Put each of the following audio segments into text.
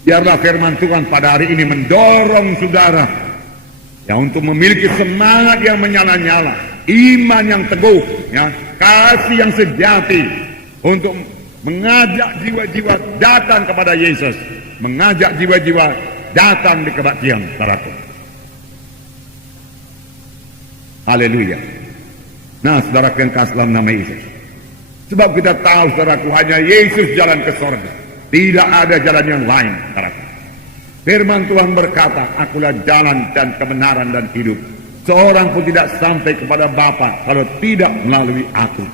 Biarlah firman Tuhan pada hari ini mendorong saudara ya untuk memiliki semangat yang menyala-nyala, iman yang teguh, ya, kasih yang sejati untuk mengajak jiwa-jiwa datang kepada Yesus, mengajak jiwa-jiwa datang di kebaktian, saudaraku. Haleluya. Nah, saudara yang kasih dalam nama Yesus. Sebab kita tahu, saudaraku, hanya Yesus jalan ke sorga. Tidak ada jalan yang lain, saudaraku. Firman Tuhan berkata, akulah jalan dan kebenaran dan hidup. Seorang pun tidak sampai kepada Bapa kalau tidak melalui aku.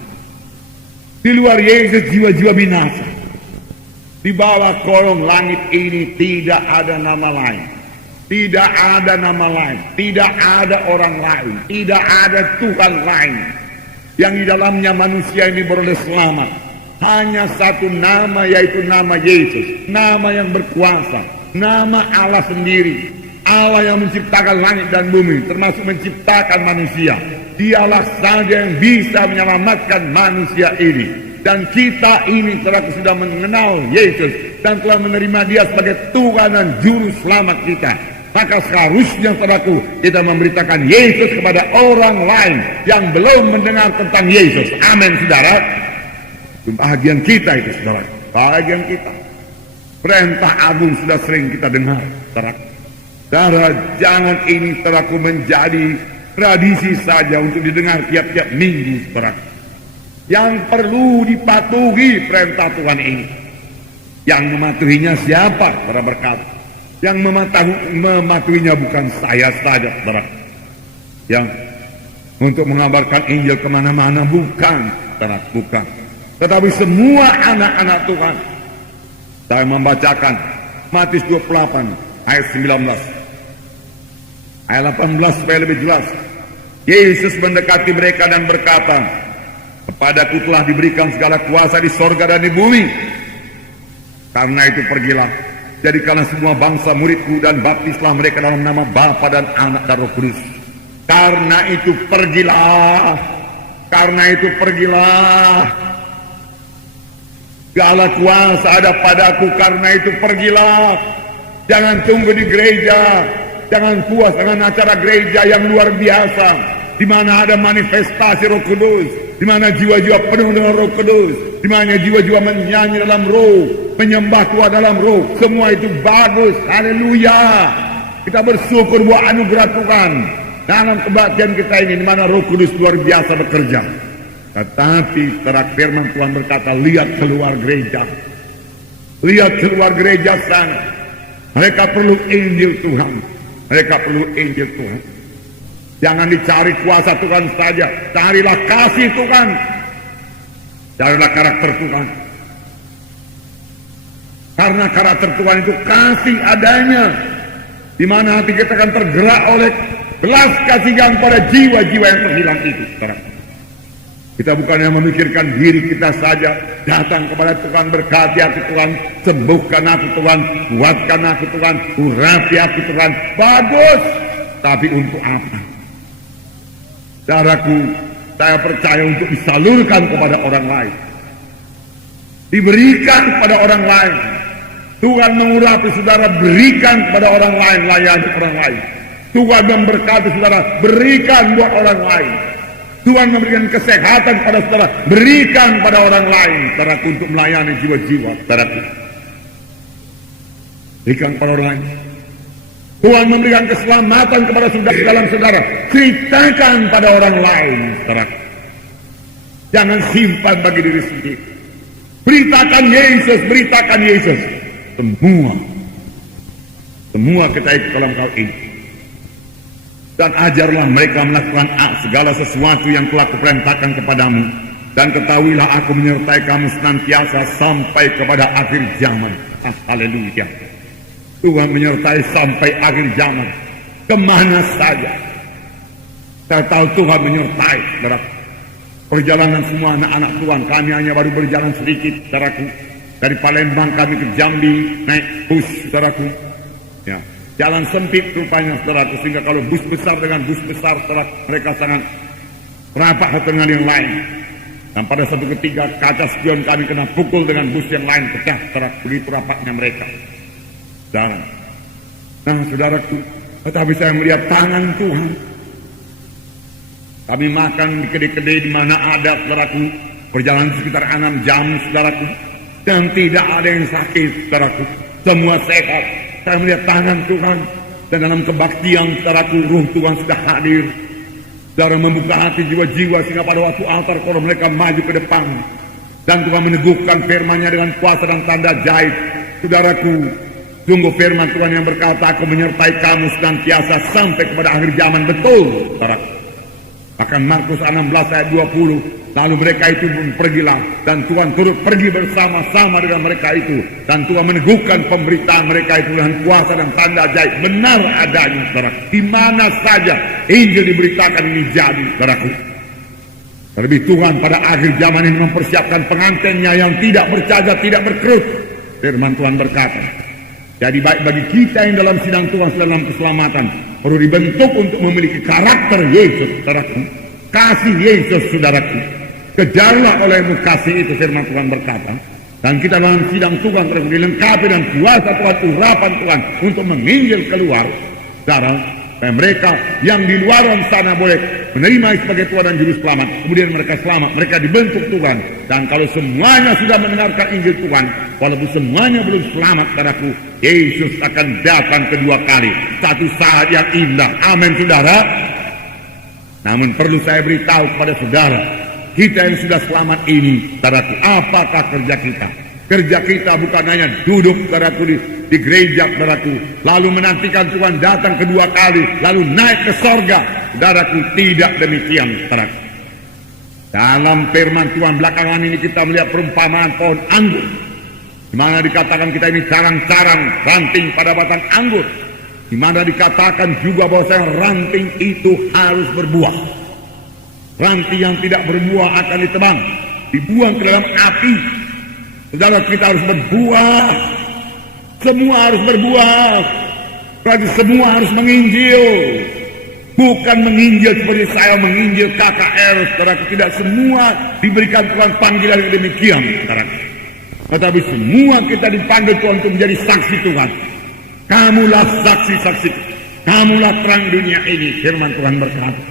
Di luar Yesus jiwa-jiwa binasa. Di bawah kolong langit ini tidak ada nama lain. Tidak ada nama lain. Tidak ada orang lain. Tidak ada Tuhan lain. Yang di dalamnya manusia ini beroleh selamat. Hanya satu nama, yaitu nama Yesus. Nama yang berkuasa. Nama Allah sendiri. Allah yang menciptakan langit dan bumi, termasuk menciptakan manusia. Dialah saja yang bisa menyelamatkan manusia ini. Dan kita ini sudah mengenal Yesus dan telah menerima Dia sebagai Tuhan dan Juru Selamat kita. Maka seharusnya, saudaraku, kita memberitakan Yesus kepada orang lain yang belum mendengar tentang Yesus. Amin, saudara. Bahagian kita itu, saudara. Bahagian kita. Perintah agung sudah sering kita dengar, saudara. Saudara, jangan ini, saudaraku, menjadi tradisi saja untuk didengar tiap-tiap minggu, saudara. Yang perlu dipatuhi perintah Tuhan ini. Yang mematuhinya siapa? Saudara berkata. Yang mematuhinya bukan saya saja, saudara. Yang untuk mengabarkan Injil kemana-mana, bukan, saudara, bukan. Tetapi semua anak-anak Tuhan. Saya membacakan Matius 28 ayat 19. Ayat 18 supaya lebih jelas. Yesus mendekati mereka dan berkata, kepadaku telah diberikan segala kuasa di sorga dan di bumi. Karena itu pergilah, jadikanlah semua bangsa muridku dan baptislah mereka dalam nama Bapa dan Anak dan Roh Kudus. Karena itu pergilah. Karena itu pergilah. Segala kuasa ada padaku, karena itu pergilah. Jangan tunggu di gereja. Jangan puas dengan acara gereja yang luar biasa, di mana ada manifestasi Roh Kudus, di mana jiwa-jiwa penuh dengan Roh Kudus, di mana jiwa-jiwa menyanyi dalam Roh, menyembah Tuhan dalam Roh. Semua itu bagus. Haleluya. Kita bersyukur buat anugerah Tuhan dalam kebaktian kita ini, di mana Roh Kudus luar biasa bekerja. Tetapi setelah firman Tuhan berkata, lihat keluar gereja. Lihat keluar gereja sana. Mereka perlu Injil Tuhan. Mereka perlu Injil Tuhan. Jangan dicari kuasa Tuhan saja. Carilah kasih Tuhan. Carilah karakter Tuhan. Karena karakter Tuhan itu kasih adanya. Di mana hati kita akan tergerak oleh belas kasihan pada jiwa-jiwa yang terhilang itu. Kita bukannya memikirkan diri kita saja, datang kepada Tuhan, berkati aku Tuhan, sembuhkan aku Tuhan, kuatkan aku Tuhan, urapi aku Tuhan. Bagus, tapi untuk apa? Saudaraku, saya percaya untuk disalurkan kepada orang lain, diberikan kepada orang lain. Tuhan mengurapi saudara, berikan kepada orang lain, layani orang lain. Tuhan memberkati saudara, berikan buat orang lain. Tuhan memberikan kesehatan pada saudara, berikan pada orang lain, saudara, untuk melayani jiwa-jiwa, saudara. Berikan pada orang lain. Tuhan memberikan keselamatan kepada saudara dalam saudara, ceritakan pada orang lain, saudara. Jangan simpan bagi diri sendiri. Beritakan Yesus, beritakan Yesus. Semua kita ikut dalam hal ini. Dan ajarlah mereka melakukan segala sesuatu yang telah kuperintahkan kepadamu. Dan ketahuilah aku menyertai kamu senantiasa sampai kepada akhir zaman. Haleluya. Tuhan menyertai sampai akhir zaman. Kemana saja. Saya tahu Tuhan menyertai. Perjalanan semua anak-anak Tuhan. Kami hanya baru berjalan sedikit, saudaraku. Dari Palembang kami ke Jambi, naik bus, saudaraku. Ya. Jalan sempit rupanya, saudaraku, sehingga kalau bus besar dengan bus besar, saudaraku, mereka sangat rapat satu dengan yang lain. Dan pada satu ketika kaca spion kami kena pukul dengan bus yang lain, pecah, saudaraku, begitu rapatnya mereka. Jangan. Nah, saudaraku, tetapi saya melihat tangan Tuhan. Kami makan di kedai-kedai di mana ada, saudaraku, perjalanan sekitar 6 jam, saudaraku, dan tidak ada yang sakit, saudaraku. Semua sehat. Saya melihat tangan Tuhan, dan dalam kebaktian, saudaraku, Ruh Tuhan sudah hadir. Saudara membuka hati jiwa-jiwa sehingga pada waktu altar call mereka maju ke depan. Dan Tuhan meneguhkan firman-Nya dengan kuasa dan tanda ajaib. Saudaraku, sungguh firman Tuhan yang berkata, aku menyertai kamu senantiasa sampai kepada akhir zaman. Betul, saudaraku. Bahkan Markus 16 ayat 20, lalu mereka itu pun pergilah, dan Tuhan turut pergi bersama-sama dengan mereka itu, dan Tuhan meneguhkan pemberitaan mereka itu dengan kuasa dan tanda ajaib. Benar adanya, saudaraku. Di mana saja Injil diberitakan ini jadi, saudaraku. Terlebih Tuhan pada akhir zaman ini mempersiapkan pengantinnya yang tidak bercacat, tidak berkerut. Firman Tuhan berkata, jadi baik bagi kita yang dalam sidang Tuhan dalam keselamatan, perlu dibentuk untuk memiliki karakter Yesus, saudaraku. Kasih Yesus, saudaraku. Kejarlah olehmu kasih itu, firman Tuhan berkata. Dan kita dalam sidang Tuhan terus dilengkapi dengan kuasa Tuhan, urapan Tuhan untuk menginjil keluar, saudara. Dan mereka yang di luar sana boleh menerima sebagai Tuhan dan Juru Selamat. Kemudian mereka selamat, mereka dibentuk Tuhan. Dan kalau semuanya sudah mendengarkan Injil Tuhan, walaupun semuanya belum selamat, saudaraku, Yesus akan datang kedua kali. Satu saat yang indah. Amin, saudara. Namun perlu saya beritahu kepada saudara, kita yang sudah selamat ini, saudaraku, apakah kerja kita? Kerja kita bukan hanya duduk, saudaraku, di gereja, saudaraku, lalu menantikan Tuhan datang kedua kali, lalu naik ke sorga. Saudaraku, tidak demikian, saudaraku. Dalam firman Tuhan belakangan ini kita melihat perumpamaan pohon anggur, di mana dikatakan kita ini carang-carang ranting pada batang anggur, di mana dikatakan juga bahwa ranting itu harus berbuah. Ranting yang tidak berbuah akan ditebang, dibuang ke dalam api. Saudara, kita harus berbuah. Semua harus berbuah. Berarti semua harus menginjil. Bukan menginjil seperti saya menginjil KKR, saudara. Tidak semua diberikan Tuhan panggilan yang demikian, saudara. Tetapi semua kita dipanggil Tuhan untuk menjadi saksi Tuhan. Kamulah saksi-saksi. Kamulah terang dunia ini, firman Tuhan berkata.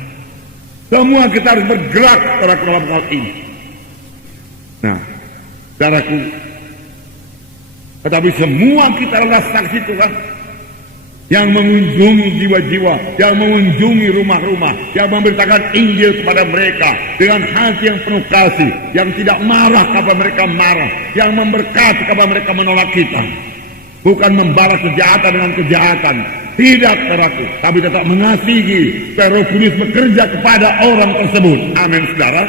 Semua kita harus bergerak, saudara, dalam hal ini. Nah, saudaraku, tetapi semua kita adalah saksi Tuhan yang mengunjungi jiwa-jiwa, yang mengunjungi rumah-rumah, yang memberitakan Injil kepada mereka dengan hati yang penuh kasih, yang tidak marah kepada mereka marah, yang memberkati kepada mereka menolak kita. Bukan membalas kejahatan dengan kejahatan, tidak, saudaraku, tapi tetap mengasihi supaya Roh Kudus bekerja kepada orang tersebut. Amin, saudara.